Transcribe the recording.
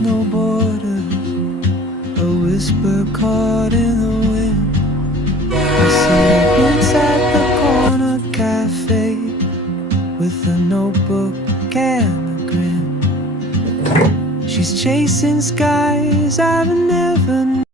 no borders, a whisper caught in the wind. I see her boots at the corner cafe with a notebook and a grin. She's chasing skies I've never known.